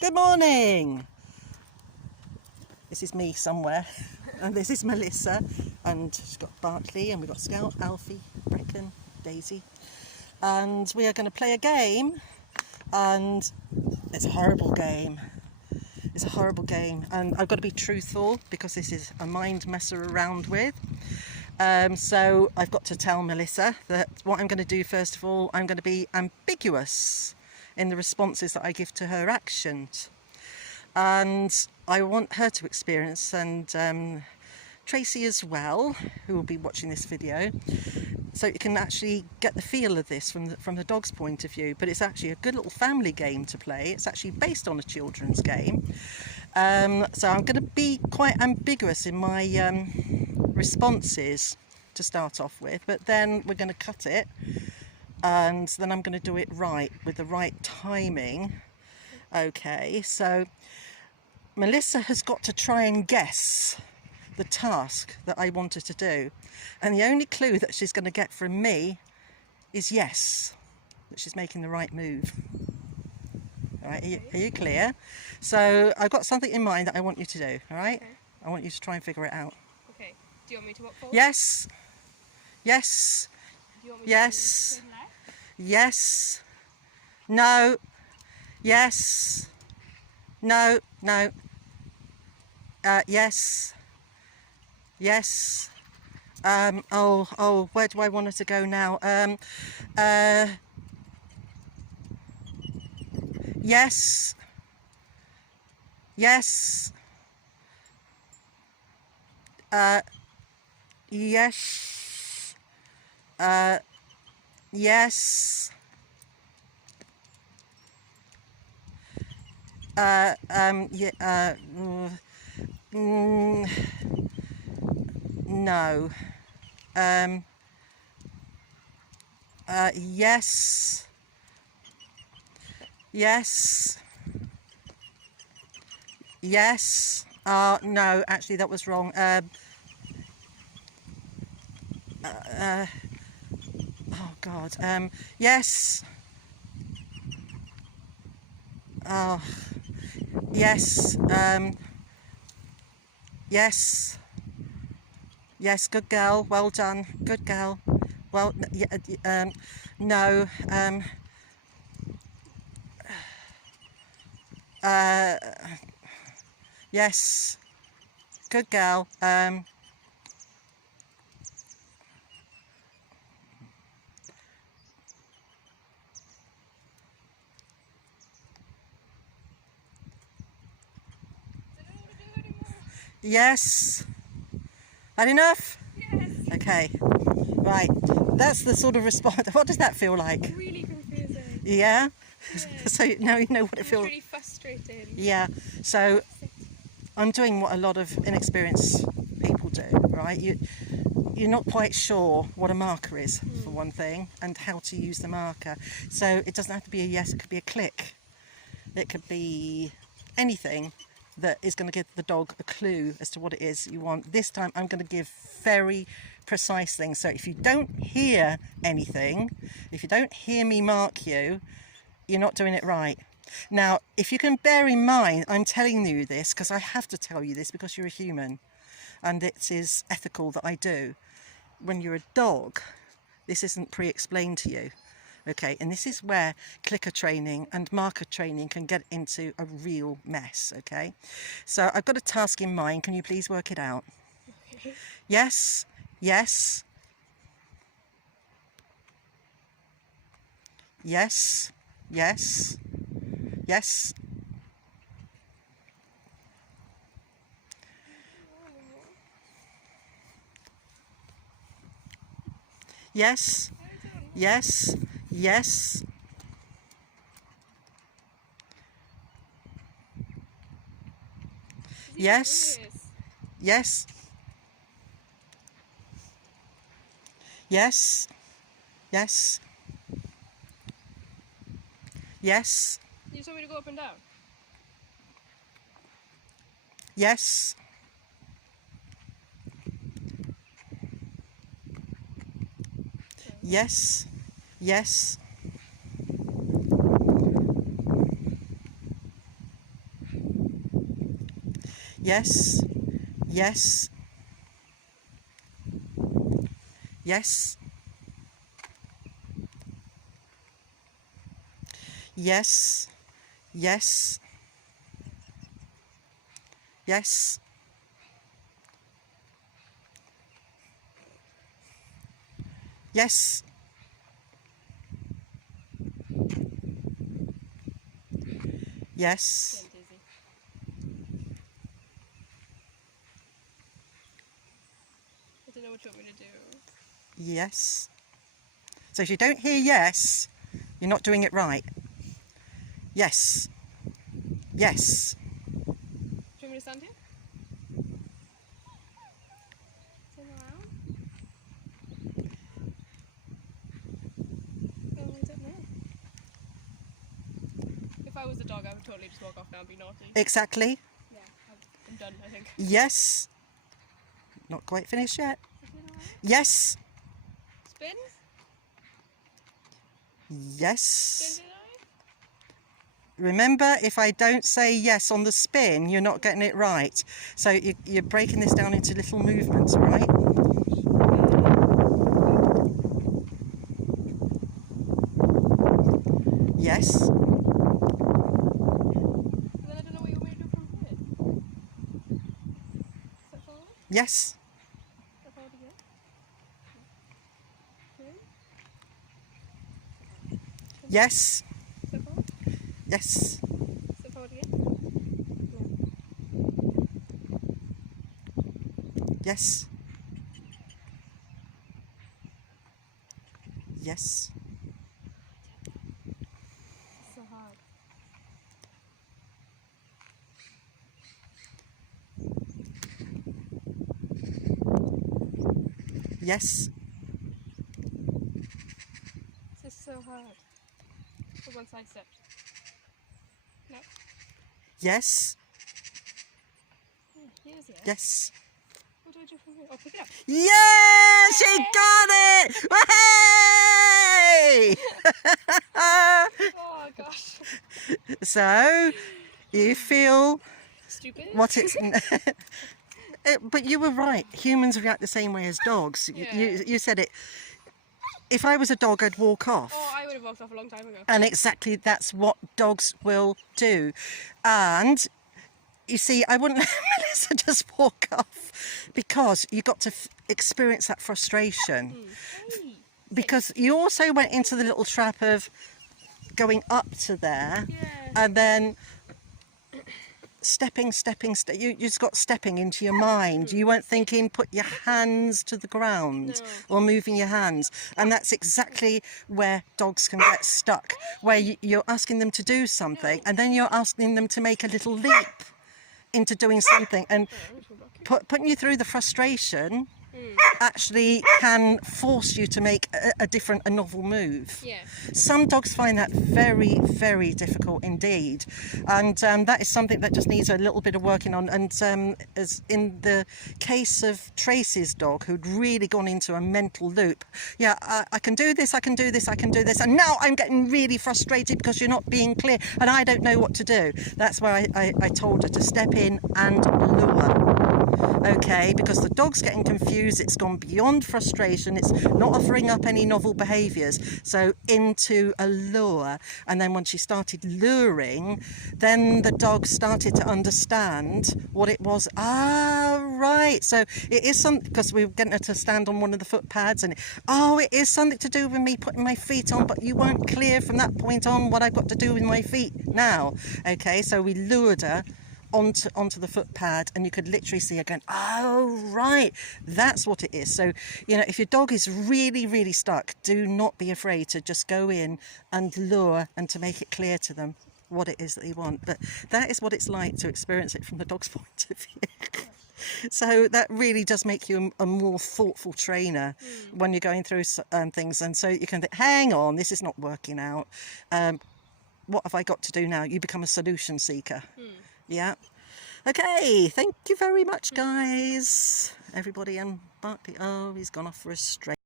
Good morning. This is me somewhere, and this is Melissa, and she's got Bartley, and we've got Scout, Alfie, Brecon, Daisy, and we are going to play a game, and it's a horrible game. It's a horrible game, and I've got to be truthful because this is a mind messer around with. So I've got to tell Melissa that what I'm going to do, first of all, I'm going to be ambiguous in the responses that I give to her actions. And I want her to experience, and Tracy as well, who will be watching this video, so you can actually get the feel of this from the dog's point of view. But it's actually a good little family game to play. It's actually based on a children's game. So I'm going to be quite ambiguous in my responses to start off with, but then we're going to cut it, and then I'm going to do it right with the right timing. Okay, so Melissa has got to try and guess the task that I want her to do, and the only clue that she's going to get from me is yes, that she's making the right move. All right, are you clear? So I've got something in mind that I want you to do, all right? Okay. I want you to try and figure it out. Okay. Do you want me to walk forward? Yes. Yes. Do you want me Yes. to turn left? Yes. No. Yes. No. No. Yes. Yes. Oh, where do I want her to go now? Yes. Yes. Yes. Yes. Yeah, no. Yes. Yes. Yes. No, actually that was wrong. Oh God. Yes. Oh. Yes. Yes. Yes. Good girl. Well done. Good girl. Well. No. Yes. Good girl. Yes. Had enough? Yes. Okay. Right. That's the sort of response. What does that feel like? Really confusing. Yeah? Yeah. So now you know what it It's feels like. really frustrating. Yeah. So I'm doing what a lot of inexperienced people do, right? You're not quite sure what a marker is, for one thing, and how to use the marker. So it doesn't have to be a yes, it could be a click. It could be anything that is going to give the dog a clue as to what it is you want. This time I'm going to give very precise things. So if you don't hear anything, if you don't hear me mark you, you're not doing it right. Now, if you can bear in mind, I'm telling you this because I have to tell you this because you're a human, and it is ethical that I do. When you're a dog, this isn't pre-explained to you. Okay, and this is where clicker training and marker training can get into a real mess, okay? So I've got a task in mind. Can you please work it out? Okay. Yes, yes, yes, yes, yes, yes, yes, yes, yes, yes, yes, yes, yes, You just want me to go up and down? yes, yes, yes, Yes. Yes. Yes. Yes. Yes. Yes. Yes. Yes. Getting dizzy. I don't know what you want me to do. Yes. So if you don't hear yes, you're not doing it right. Yes. Yes. Do you want me to stand here? Turn around? Oh, I don't know. If I was a dog, I would totally just walk off now and be naughty. Exactly. Yeah, I'm done, I think. Yes. Not quite finished yet. Is it alright? Yes. Spins? Yes. Spins it alright? Remember, if I don't say yes on the spin, you're not getting it right. So you're breaking this down into little movements, all right? Yes. But then I don't know what you want me to do from here. Step forward? Yes. Step forward again? Okay. Yes. Step forward? Yes. Step forward again? Yes. Yes. It's so hard. Yes. This is so hard. For one side step. No. Yes. Here's yes. Yes. What do I do from here? Oh, pick it up. Yeah, she got it! Hey! Oh gosh. So, you feel Stupid. what it's... But you were right. Humans react the same way as dogs. Yeah. You said it. If I was a dog, I'd walk off. Oh, I would have walked off a long time ago. And exactly that's what dogs will do. And you see, I wouldn't let Melissa just walk off because you got to experience that frustration. Hey. Because you also went into the little trap of going up to there Yeah. and then stepping. You just got stepping into your mind. You weren't thinking, put your hands to the ground or moving your hands. And that's exactly where dogs can get stuck, where you're asking them to do something and then you're asking them to make a little leap into doing something, and putting you through the frustration actually can force you to make a novel move. Yeah. Some dogs find that very, very difficult indeed, and that is something that just needs a little bit of working on. And as in the case of Tracy's dog, who'd really gone into a mental loop, yeah, I can do this, I can do this, I can do this, and now I'm getting really frustrated because you're not being clear and I don't know what to do. That's why I told her to step in and lure. Okay, because the dog's getting confused, it's gone beyond frustration, it's not offering up any novel behaviours, so into a lure. And then when she started luring, then the dog started to understand what it was. Ah, right, so it is something, because we were getting her to stand on one of the foot pads, and it is something to do with me putting my feet on, but you weren't clear from that point on what I've got to do with my feet now. Okay, so we lured her onto the foot pad, and you could literally see her going, oh right, that's what it is. So if your dog is really, really stuck, do not be afraid to just go in and lure and to make it clear to them what it is that they want. But that is what it's like to experience it from the dog's point of view. So that really does make you a more thoughtful trainer when you're going through things, and so you can think, hang on, this is not working out, what have I got to do now? You become a solution seeker. Yeah. Okay, thank you very much, guys. Everybody, and Bartley, oh, he's gone off for a straight.